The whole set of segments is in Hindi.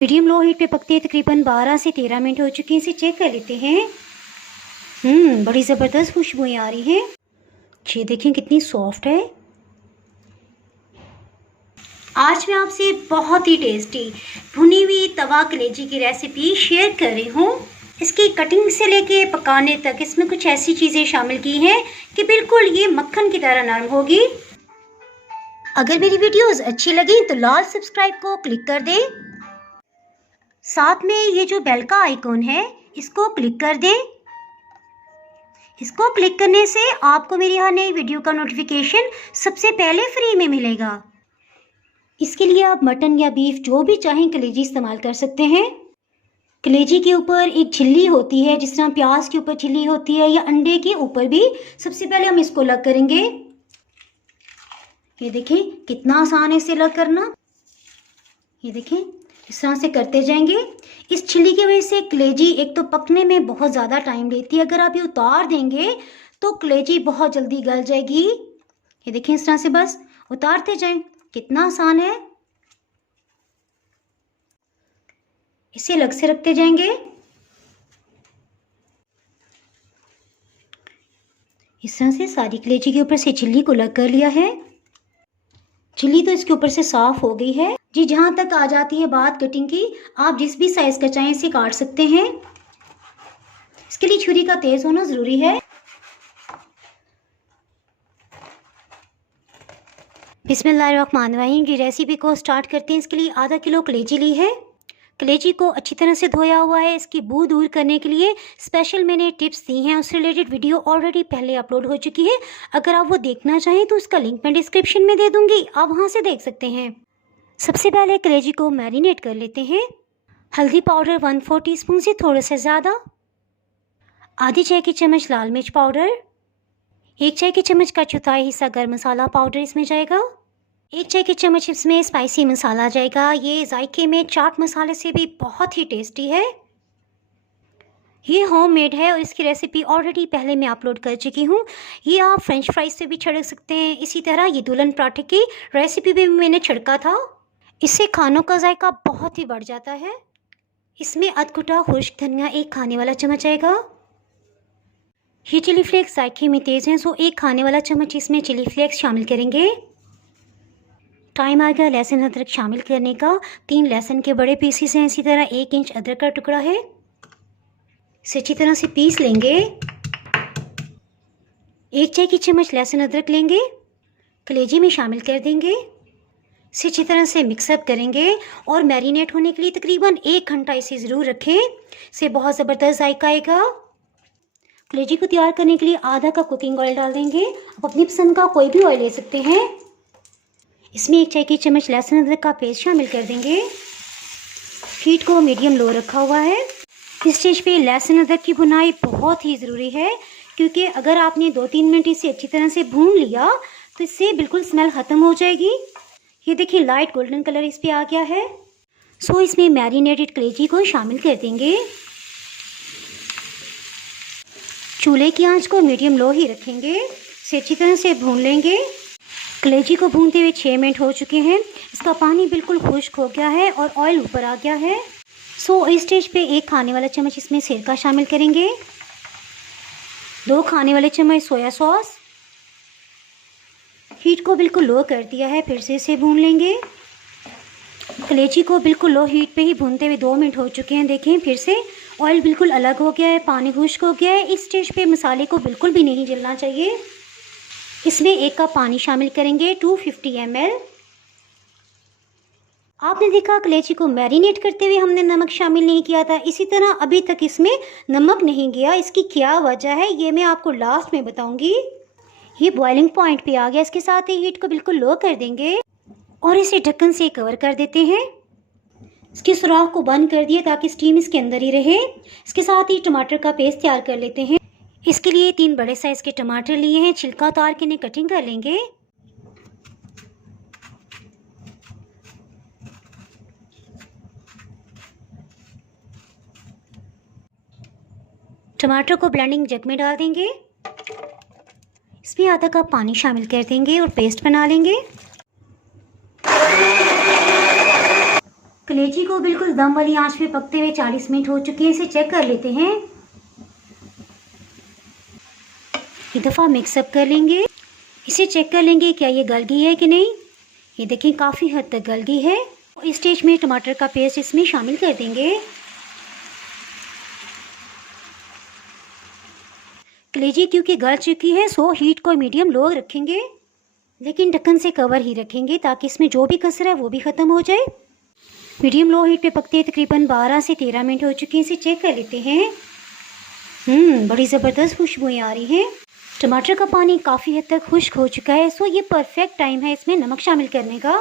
मीडियम लो हीट पे पकते हैं तकरीबन 12 से 13 मिनट हो चुके हैं। इसे चेक कर लेते हैं। बड़ी ज़बरदस्त खुशबुएं आ रही हैं। ये देखें कितनी सॉफ्ट है। आज मैं आपसे बहुत ही टेस्टी भुनी हुई तवा कलेजी की रेसिपी शेयर कर रही हूँ। इसकी कटिंग से लेके पकाने तक इसमें कुछ ऐसी चीज़ें शामिल की हैं कि बिल्कुल ये मक्खन की तरह नरम होगी। अगर मेरी वीडियोस अच्छी लगी तो लाल सब्सक्राइब को क्लिक कर दें। साथ में ये जो बेल का आइकॉन है इसको क्लिक कर दें। इसको क्लिक करने से आपको मेरी हर नई वीडियो का नोटिफिकेशन सबसे पहले फ्री में मिलेगा। इसके लिए आप मटन या बीफ जो भी चाहें कलेजी इस्तेमाल कर सकते हैं। कलेजी के ऊपर एक छिल्ली होती है, जिस तरह प्याज के ऊपर छिल्ली होती है या अंडे के ऊपर भी। सबसे पहले हम इसको अलग करेंगे। ये देखें कितना आसान है इसे अलग करना। ये देखें इस तरह से करते जाएंगे। इस छिल्ली की वजह से कलेजी एक तो पकने में बहुत ज़्यादा टाइम लेती है। अगर आप ये उतार देंगे तो कलेजी बहुत जल्दी गल जाएगी। ये देखें इस तरह से बस उतारते जाएं, कितना आसान है। इसे अलग से रखते जाएंगे। इस तरह से सारी कलेजी के ऊपर से छिल्ली को अलग कर लिया है। छिल्ली तो इसके ऊपर से साफ हो गई है जी। जहां तक आ जाती है बात कटिंग की, आप जिस भी साइज का चाहें इसे काट सकते हैं। इसके लिए छुरी का तेज होना जरूरी है। बिस्मिल्लाहिर्रहमानिर्रहीम की रेसिपी को स्टार्ट करते हैं। इसके लिए आधा किलो कलेजी ली है। कलेजी को अच्छी तरह से धोया हुआ है। इसकी बू दूर करने के लिए स्पेशल मैंने टिप्स दी हैं। उससे रिलेटेड वीडियो ऑलरेडी पहले अपलोड हो चुकी है। अगर आप वो देखना चाहें तो उसका लिंक मैं डिस्क्रिप्शन में दे दूंगी, आप वहाँ से देख सकते हैं। सबसे पहले कलेजी को मैरिनेट कर लेते हैं। हल्दी पाउडर 1/4 टीस्पून से थोड़ा सा ज़्यादा, आधी चाय की चम्मच लाल मिर्च पाउडर, 1 चाय की चम्मच का चौथाई हिस्सा गर्म मसाला पाउडर इसमें जाएगा, 1 चाय की चम्मच इसमें स्पाइसी मसाला जाएगा। ये जायके में चाट मसाले से भी बहुत ही टेस्टी है। ये होममेड है और इसकी रेसिपी ऑलरेडी पहले मैं अपलोड कर चुकी हूँ। ये आप फ्रेंच फ्राइज से भी छिड़क सकते हैं। इसी तरह ये दुल्हन पराठे की रेसिपी भी मैंने छिड़का था। इससे खानों का जायका बहुत ही बढ़ जाता है। इसमें अधकुटा खुश्क धनिया 1 खाने वाला चम्मच आएगा। ये चिली फ्लेक्स जायके में तेज़ हैं, सो 1 खाने वाला चम्मच इसमें चिली फ्लेक्स शामिल करेंगे। टाइम आ गया लहसुन अदरक शामिल करने का। 3 लहसुन के बड़े पीसेस हैं। इसी तरह 1 इंच अदरक का टुकड़ा है। इसे अच्छी तरह से पीस लेंगे। 1 चाय की चम्मच लहसुन अदरक लेंगे, कलेजी में शामिल कर देंगे। इसे अच्छी तरह से मिक्सअप करेंगे और मैरिनेट होने के लिए तकरीबन 1 घंटा इसे ज़रूर रखें। इससे बहुत ज़बरदस्त जायका आएगा। कलेजी को तैयार करने के लिए आधा कप कुकिंग ऑयल डाल देंगे। आप अपनी पसंद का कोई भी ऑयल ले सकते हैं। इसमें 1 चाय की चम्मच लहसुन अदरक का पेस्ट शामिल कर देंगे। हीट को मीडियम लो रखा हुआ है। इस स्टेज पे लहसुन अदरक की भुनाई बहुत ही ज़रूरी है, क्योंकि अगर आपने 2-3 मिनट इसे अच्छी तरह से भून लिया तो इससे बिल्कुल स्मेल ख़त्म हो जाएगी। ये देखिए लाइट गोल्डन कलर इस पे आ गया है। सो इसमें मैरिनेटेड कलेजी को शामिल कर देंगे। चूल्हे की आंच को मीडियम लो ही रखेंगे। इसे अच्छी तरह से भून लेंगे। कलेजी को भूनते हुए 6 मिनट हो चुके हैं। इसका पानी बिल्कुल खुश्क हो गया है और ऑयल ऊपर आ गया है। सो इस स्टेज पे 1 खाने वाला चम्मच इसमें सिरका शामिल करेंगे, 2 खाने वाले चम्मच सोया सॉस। हीट को बिल्कुल लो कर दिया है। फिर से इसे भून लेंगे। कलेजी को बिल्कुल लो हीट पे ही भूनते हुए 2 मिनट हो चुके हैं। देखें फिर से ऑयल बिल्कुल अलग हो गया है, पानी खुश्क हो गया है। इस स्टेज पे मसाले को बिल्कुल भी नहीं जलना चाहिए। इसमें 1 कप पानी शामिल करेंगे, 250 ml। आपने देखा कलेजी को मैरिनेट करते हुए हमने नमक शामिल नहीं किया था। इसी तरह अभी तक इसमें नमक नहीं गया। इसकी क्या वजह है ये मैं आपको लास्ट में बताऊंगी। ये बॉइलिंग पॉइंट पे आ गया। इसके साथ ही हीट को बिल्कुल लो कर देंगे और इसे ढक्कन से कवर कर देते हैं। इसके सुराख को बंद कर दिए ताकि स्टीम इसके अंदर ही रहे। इसके साथ ही टमाटर का पेस्ट तैयार कर लेते हैं। इसके लिए 3 बड़े साइज़ के टमाटर लिए हैं। छिलका उतार के इन्हें कटिंग कर लेंगे। टमाटर को ब्लेंडिंग जग में डाल देंगे। इसमें आधा कप पानी शामिल कर देंगे और पेस्ट बना लेंगे। कलेजी को बिल्कुल दम वाली आंच पे पकते हुए 40 मिनट हो चुके हैं। इसे चेक कर लेते हैं। एक दफ़ा मिक्सअप कर लेंगे। इसे चेक कर लेंगे क्या ये गल गई है कि नहीं। ये देखें काफ़ी हद तक गल गई है। इस स्टेज में टमाटर का पेस्ट इसमें शामिल कर देंगे। कलेजी क्योंकि गल चुकी है सो हीट को मीडियम लो रखेंगे, लेकिन ढक्कन से कवर ही रखेंगे ताकि इसमें जो भी कसर है वो भी ख़त्म हो जाए। मीडियम लो हीट पे पकते तकरीबन 12 से 13 मिनट हो चुके हैं। इसे चेक कर लेते हैं। बड़ी ज़बरदस्त खुशबुएं आ रही हैं। टमाटर का पानी काफ़ी हद तक खुश्क हो चुका है। सो ये परफेक्ट टाइम है इसमें नमक शामिल करने का।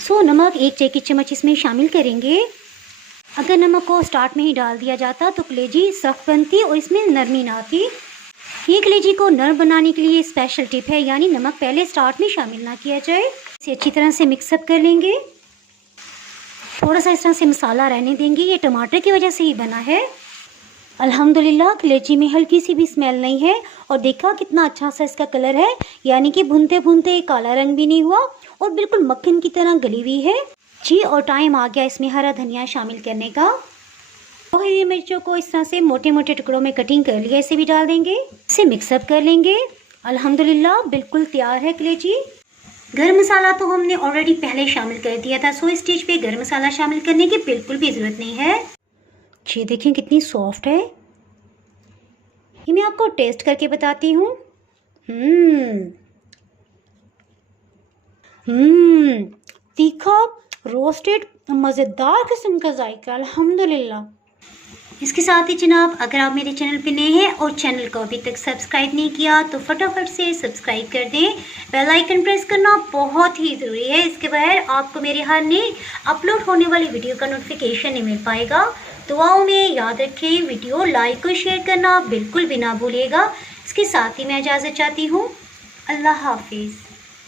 सो नमक 1 चाय की चम्मच इसमें शामिल करेंगे। अगर नमक को स्टार्ट में ही डाल दिया जाता तो कलेजी सख्त बनती और इसमें नरमी ना आती। ये कलेजी को नरम बनाने के लिए स्पेशल टिप है, यानी नमक पहले स्टार्ट में शामिल ना किया जाए। इसे अच्छी तरह से मिक्सअप कर लेंगे। थोड़ा सा इस तरह से मसाला रहने देंगे, ये टमाटर की वजह से ही बना है। अल्हम्दुलिल्लाह कलेजी में हल्की सी भी स्मेल नहीं है और देखा कितना अच्छा सा इसका कलर है, यानी कि भूनते भूनते काला रंग भी नहीं हुआ और बिल्कुल मक्खन की तरह गली हुई है जी। और टाइम आ गया इसमें हरा धनिया शामिल करने का। तो हरी मिर्चों को इस तरह से मोटे मोटे टुकड़ों में कटिंग कर लिया, इसे भी डाल देंगे। इसे मिक्सअप कर लेंगे। अल्हम्दुलिल्लाह बिल्कुल तैयार है कलेजी। गरम मसाला तो हमने ऑलरेडी पहले शामिल कर दिया था, सो इस स्टेज पे गरम मसाला शामिल करने की बिल्कुल भी ज़रूरत नहीं है। ये देखें कितनी सॉफ्ट है। ये मैं आपको टेस्ट करके बताती हूँ। तीखा, रोस्टेड, मज़ेदार किस्म का जायका अल्हम्दुलिल्लाह। इसके साथ ही जनाब अगर आप मेरे चैनल पे नए हैं और चैनल को अभी तक सब्सक्राइब नहीं किया तो फटाफट से सब्सक्राइब कर दें। बेल आइकन प्रेस करना बहुत ही ज़रूरी है, इसके बगैर आपको मेरे हर नई अपलोड होने वाली वीडियो का नोटिफिकेशन नहीं मिल पाएगा। दुआओं में याद रखें, वीडियो लाइक और शेयर करना बिल्कुल भी ना भूलिएगा। इसके साथ ही मैं इजाज़त चाहती हूँ। अल्लाह हाफिज़।